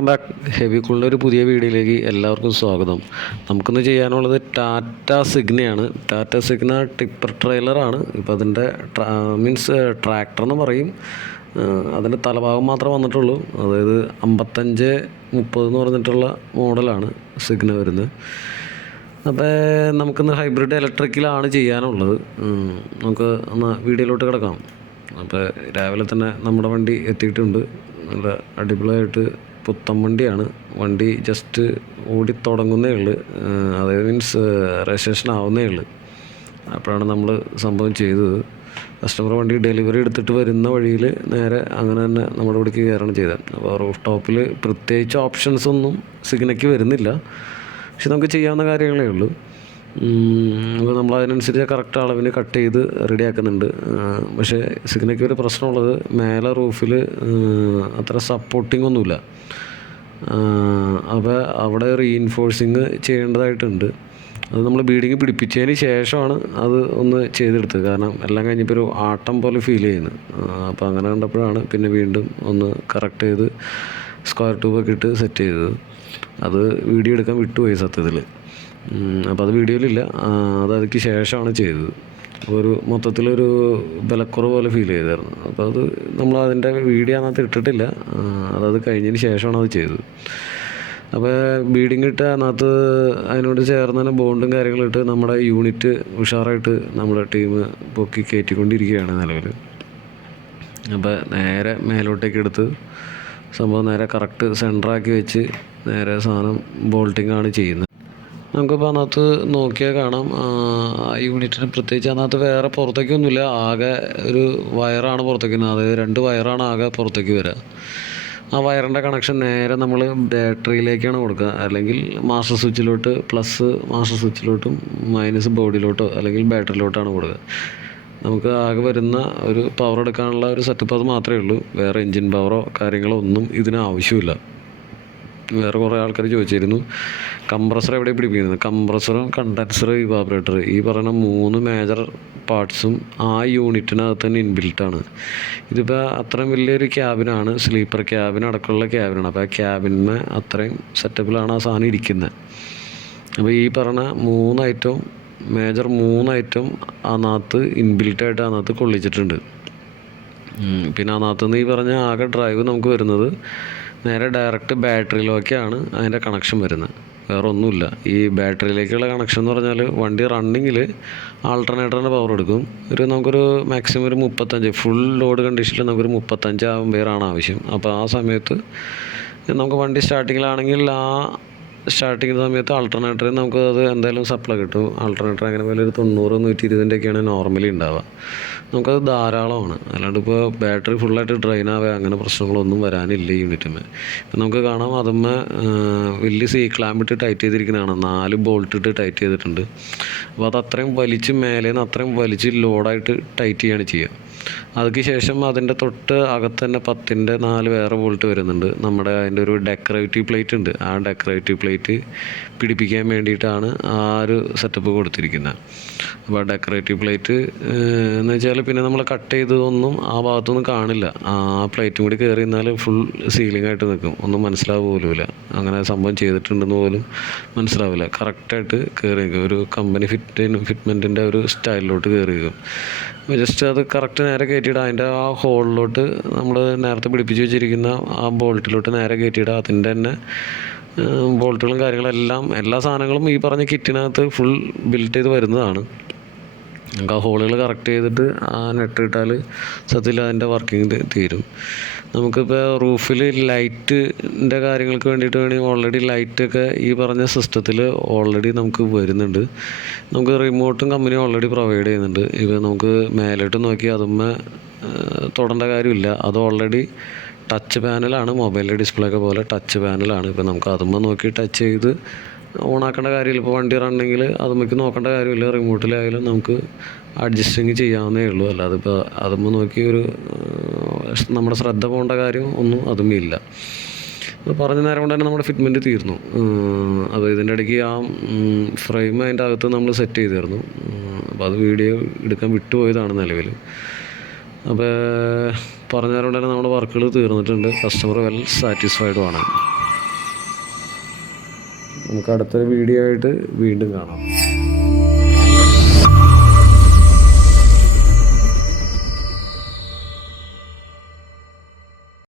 Welcome back heavy കൂളിന്റെ ഒരു പുതിയ വീഡിയോയിലേക്ക് എല്ലാവർക്കും സ്വാഗതം. നമുക്കിന്ന് ചെയ്യാനുള്ളത് ടാറ്റ സിഗ്നയാണ്. ടാറ്റ സിഗ്ന ടിപ്പർ ട്രെയിലറാണ്. ഇപ്പോൾ അതിന്റെ മീൻസ് ട്രാക്ടർ എന്ന് പറയും. അതിന്റെ തലഭാഗം മാത്രമേ വന്നിട്ടുള്ളൂ. അതായത് അമ്പത്തഞ്ച് മുപ്പത് എന്ന് പറഞ്ഞിട്ടുള്ള മോഡലാണ് സിഗ്ന വരുന്നത്. അപ്പോൾ നമുക്കിന്ന് ഹൈബ്രിഡ് ഇലക്ട്രിക്കിലാണ് ചെയ്യാനുള്ളത്. നമുക്ക് ഒന്ന് വീഡിയോയിലോട്ട് കിടക്കാം. അപ്പോൾ രാവിലെ തന്നെ നമ്മുടെ വണ്ടി എത്തിയിട്ടുണ്ട്. നല്ല അടിപൊളിയായിട്ട് പുത്തൻ വണ്ടിയാണ് വണ്ടി ജസ്റ്റ് ഓടിത്തുടങ്ങുന്നേ ഉള്ളു. അതായത് മീൻസ് രജിസ്ട്രേഷൻ ആവുന്നേ ഉള്ളു. അപ്പോഴാണ് നമ്മൾ സംഭവം ചെയ്തത്. കസ്റ്റമർ വണ്ടി ഡെലിവറി എടുത്തിട്ട് വരുന്ന വഴിയിൽ നേരെ അങ്ങനെ തന്നെ നമ്മുടെ ഇവിടേക്ക് കയറാണ് ചെയ്തത്. അപ്പോൾ റൂഫ് ടോപ്പിൽ പ്രത്യേകിച്ച് ഓപ്ഷൻസ് ഒന്നും സിഗ്നയ്ക്ക് വരുന്നില്ല. പക്ഷെ നമുക്ക് ചെയ്യാവുന്ന കാര്യങ്ങളേ ഉള്ളൂ. അപ്പോൾ നമ്മൾ അതിനനുസരിച്ച് കറക്റ്റ് അളവിന് കട്ട് ചെയ്ത് റെഡി ആക്കുന്നുണ്ട് പക്ഷേ സിഗ്നയ്ക്ക് ഒരു പ്രശ്നമുള്ളത് മേലെ റൂഫിൽ അത്ര സപ്പോർട്ടിംഗ് ഒന്നുമില്ല. അപ്പോൾ അവിടെ റീഇൻഫോഴ്സിങ് ചെയ്യേണ്ടതായിട്ടുണ്ട്. അത് നമ്മൾ ബീഡിങ് പിടിപ്പിച്ചതിന് ശേഷമാണ് അത് ഒന്ന് ചെയ്തെടുത്തത്. കാരണം എല്ലാം കഴിഞ്ഞപ്പോൾ ഒരു ആട്ടം പോലെ ഫീൽ ചെയ്യുന്നു. അപ്പോൾ അങ്ങനെ കണ്ടപ്പോഴാണ് പിന്നെ വീണ്ടും ഒന്ന് കറക്റ്റ് ചെയ്ത് സ്ക്വയർ ട്യൂബൊക്കെ ഇട്ട് സെറ്റ് ചെയ്തത്. അത് വീഡിയോ എടുക്കാൻ വിട്ടുപോയി സത്യത്തിൽ അപ്പോൾ അത് വീഡിയോയിലില്ല അത് അതിക്ക് ശേഷമാണ് ചെയ്തത്. അപ്പോൾ ഒരു മൊത്തത്തിലൊരു വിലക്കുറവ് പോലെ ഫീൽ ചെയ്തായിരുന്നു. അപ്പോൾ അത് നമ്മൾ അതിന്റെ വീഡിയോ അതിനകത്ത് ഇട്ടിട്ടില്ല. അതത് കഴിഞ്ഞതിന് ശേഷമാണ് അത് ചെയ്തത്. അപ്പോൾ ബീഡിങ് ഇട്ട് അതിനകത്ത് അതിനോട് ചേർന്ന് തന്നെ ബോണ്ടും കാര്യങ്ങളും ഇട്ട് നമ്മുടെ യൂണിറ്റ് ഉഷാറായിട്ട് നമ്മുടെ ടീം പൊക്കി കയറ്റിക്കൊണ്ടിരിക്കുകയാണ് നിലവിൽ അപ്പോൾ നേരെ മേലോട്ടേക്ക് എടുത്ത് സംഭവം നേരെ കറക്റ്റ് സെന്ററാക്കി വെച്ച് നേരെ സാധനം ബോൾട്ടിങ്ങാണ് ചെയ്യുന്നത്. നമുക്കിപ്പോൾ അതിനകത്ത് നോക്കിയാൽ കാണാം. യൂണിറ്റിന് പ്രത്യേകിച്ച് അതിനകത്ത് വേറെ പുറത്തേക്കൊന്നുമില്ല. ആകെ ഒരു വയറാണ് പുറത്തേക്ക് വരുന്നത് അതായത് രണ്ട് വയറാണ് ആകെ പുറത്തേക്ക് വരിക. ആ വയറിന്റെ കണക്ഷൻ നേരെ നമ്മൾ ബാറ്ററിയിലേക്കാണ് കൊടുക്കുക. അല്ലെങ്കിൽ മാസ്റ്റർ സ്വിച്ചിലോട്ട് പ്ലസ് മാസ്റ്റർ സ്വിച്ചിലോട്ടും മൈനസ് ബോഡിയിലോട്ടോ അല്ലെങ്കിൽ ബാറ്ററിയിലോട്ടാണ് കൊടുക്കുക. നമുക്ക് ആകെ വരുന്ന ഒരു പവർ എടുക്കാനുള്ള ഒരു സെറ്റപ്പ് അത് മാത്രമേ ഉള്ളൂ. വേറെ എൻജിൻ പവറോ കാര്യങ്ങളോ ഒന്നും ഇതിന് ആവശ്യമില്ല. വേറെ കുറേ ആൾക്കാർ ചോദിച്ചിരുന്നു. കംപ്രസർ എവിടെ പിടിപ്പിക്കുന്നത്? കംപ്രസറും കണ്ടൻസർ ഇവാപറേറ്റർ ഈ പറയുന്ന മൂന്ന് മേജർ പാർട്സും ആ യൂണിറ്റിനകത്ത് തന്നെ ഇൻബിൽട്ടാണ് ഇതിപ്പോൾ അത്രയും വലിയൊരു ക്യാബിനാണ് സ്ലീപ്പർ ക്യാബിൻ അടക്കമുള്ള ക്യാബിനാണ് അപ്പോൾ ആ ക്യാബിന് അത്രയും സെറ്റപ്പിലാണ് ആ സാധനം ഇരിക്കുന്നത്. അപ്പോൾ ഈ പറഞ്ഞ മൂന്ന് ഐറ്റവും മേജർ മൂന്ന് ഐറ്റം അതിനകത്ത് ഇൻബിൽട്ടായിട്ട് അതിനകത്ത് കൊള്ളിച്ചിട്ടുണ്ട്. പിന്നെ അതിനകത്ത് നിന്ന് ഈ പറഞ്ഞ ആകെ ഡ്രൈവ് നമുക്ക് വരുന്നത് നേരെ ഡയറക്റ്റ് ബാറ്ററിയിലേക്കാണ് അതിന്റെ കണക്ഷൻ വരുന്നത്. വേറെ ഒന്നുമില്ല ഈ ബാറ്ററിയിലേക്കുള്ള കണക്ഷൻ എന്ന് പറഞ്ഞാൽ വണ്ടി റണ്ണിങ്ങിൽ ആൾട്ടർനേറ്ററിന്റെ പവർ എടുക്കും. ഒരു നമുക്കൊരു മാക്സിമം ഒരു മുപ്പത്തഞ്ച് ഫുൾ ലോഡ് കണ്ടീഷനിൽ നമുക്കൊരു മുപ്പത്തഞ്ച് ആകുമ്പോഴാണ് ആവശ്യം. അപ്പോൾ ആ സമയത്ത് നമുക്ക് വണ്ടി സ്റ്റാർട്ടിങ്ങിലാണെങ്കിൽ ആ സ്റ്റാർട്ടിങ് സമയത്ത് ആൾട്ടർനേറ്ററിൽ നമുക്ക് അത് എന്തായാലും സപ്ലൈ കിട്ടും. ആൾട്ടർനേറ്റർ അങ്ങനെ പോലെ ഒരു തൊണ്ണൂറ് നൂറ്റി ഇരുപതിന്റെയൊക്കെയാണ് നോർമലി ഉണ്ടാവുക നമുക്കത് ധാരാളമാണ്. അല്ലാണ്ട് ഇപ്പോൾ ബാറ്ററി ഫുള്ളായിട്ട് ഡ്രെയിൻ ആവുക അങ്ങനെ പ്രശ്നങ്ങളൊന്നും വരാനില്ല യൂണിറ്റിന് ഇപ്പം നമുക്ക് കാണാം അതമ്മ വലിയ സീ ക്ലാമ്പിട്ട് ടൈറ്റ് ചെയ്തിരിക്കുന്നതാണ് നാല് ബോൾട്ട് ഇട്ട് ടൈറ്റ് ചെയ്തിട്ടുണ്ട്. അപ്പോൾ അത് അത്രയും വലിച്ച് മേലേന്ന് അത്രയും വലിച്ച് ലോഡായിട്ട് ടൈറ്റ് ചെയ്യാണ് ചെയ്യുക. അതിന് ശേഷം അതിന്റെ തൊട്ട് അകത്ത് തന്നെ പത്തിന്റെ നാല് വേറെ ബോൾട്ട് വരുന്നുണ്ട്. നമ്മുടെ അതിന്റെ ഒരു ഡെക്കറേറ്റീവ് പ്ലേറ്റ് ഉണ്ട്. ആ ഡെക്കറേറ്റീവ് പ്ലേറ്റ് പിടിപ്പിക്കാൻ വേണ്ടിയിട്ടാണ് ആ ഒരു സെറ്റപ്പ് കൊടുത്തിരിക്കുന്നത്. അപ്പോൾ ആ ഡെക്കറേറ്റീവ് പ്ലേറ്റ് എന്ന് വെച്ചാൽ പിന്നെ നമ്മൾ കട്ട് ചെയ്തതൊന്നും ആ ഭാഗത്തൊന്നും കാണില്ല. ആ പ്ലേറ്റും കൂടി കയറി നിന്നാൽ ഫുൾ സീലിംഗ് ആയിട്ട് നിൽക്കും. ഒന്നും മനസ്സിലാവുക പോലുമില്ല. അങ്ങനെ സംഭവം ചെയ്തിട്ടുണ്ടെന്ന് പോലും മനസ്സിലാവില്ല. കറക്റ്റായിട്ട് കയറി നിൽക്കും. ഒരു കമ്പനി ഫിറ്റ് ഫിറ്റ്മെന്റിന്റെ ഒരു സ്റ്റൈലിലോട്ട് കയറി നിൽക്കും. ജസ്റ്റ് അത് കറക്റ്റ് നേരെ കയറ്റിയിടുക അതിന്റെ ആ ഹോളിലോട്ട് നമ്മൾ നേരത്തെ പിടിപ്പിച്ച് വെച്ചിരിക്കുന്ന ആ ബോൾട്ടിലോട്ട് നേരെ കയറ്റിയിടുക അതിന്റെ തന്നെ ബോൾട്ടുകളും കാര്യങ്ങളെല്ലാം എല്ലാ സാധനങ്ങളും ഈ പറഞ്ഞ കിറ്റിനകത്ത് ഫുൾ ബിൽറ്റ് ചെയ്ത് വരുന്നതാണ്. നമുക്ക് ആ ഹോളുകൾ കറക്റ്റ് ചെയ്തിട്ട് ആ നെട്ട് ഇട്ടാൽ സത്യത്തിൽ അതിന്റെ വർക്കിംഗ് തീരും. നമുക്കിപ്പോൾ റൂഫിൽ ലൈറ്റിന്റെ കാര്യങ്ങൾക്ക് വേണ്ടിയിട്ട് വേണമെങ്കിൽ ഓൾറെഡി ലൈറ്റൊക്കെ ഈ പറഞ്ഞ സിസ്റ്റത്തിൽ ഓൾറെഡി നമുക്ക് വരുന്നുണ്ട്. നമുക്ക് റിമോട്ടും കമ്പനി ഓൾറെഡി പ്രൊവൈഡ് ചെയ്യുന്നുണ്ട്. ഇപ്പോൾ നമുക്ക് മേലോട്ട് നോക്കി അതുമ്മേ തൊടേണ്ട കാര്യമില്ല. അത് ഓൾറെഡി ടച്ച് പാനലാണ് മൊബൈലിലെ ഡിസ്പ്ലേ ഒക്കെ പോലെ ടച്ച് പാനലാണ് ഇപ്പോൾ നമുക്ക് അതുമ്മ നോക്കി ടച്ച് ചെയ്ത് ഓണാക്കേണ്ട കാര്യമില്ല. ഇപ്പോൾ വണ്ടി റണ്ണെങ്കിൽ അത് നമുക്ക് നോക്കേണ്ട കാര്യമില്ല. റിമോട്ടിലായാലും നമുക്ക് അഡ്ജസ്റ്റിങ് ചെയ്യാവുന്നേ ഉള്ളൂ. അല്ലാതെ ഇപ്പോൾ അതുമ്പോൾ നോക്കി ഒരു നമ്മുടെ ശ്രദ്ധ പോകേണ്ട കാര്യം ഒന്നും അതുമ്മ ഇല്ല. പറഞ്ഞ നേരം കൊണ്ട് തന്നെ നമ്മുടെ ഫിറ്റ്മെന്റ് തീർന്നു. അപ്പോൾ ഇതിന്റെ ഇടയ്ക്ക് ആ ഫ്രെയിം അതിന്റെ അകത്ത് നമ്മൾ സെറ്റ് ചെയ്തിരുന്നു. അപ്പോൾ അത് വീഡിയോ എടുക്കാൻ വിട്ടുപോയതാണ് നിലവിൽ അപ്പോൾ പറഞ്ഞ നേരം കൊണ്ട് തന്നെ നമ്മുടെ വർക്കുകൾ തീർന്നിട്ടുണ്ട്. കസ്റ്റമർ വെൽ സാറ്റിസ്ഫൈഡുമാണ് നമുക്ക് അടുത്തൊരു വീഡിയോ ആയിട്ട് വീണ്ടും കാണാം.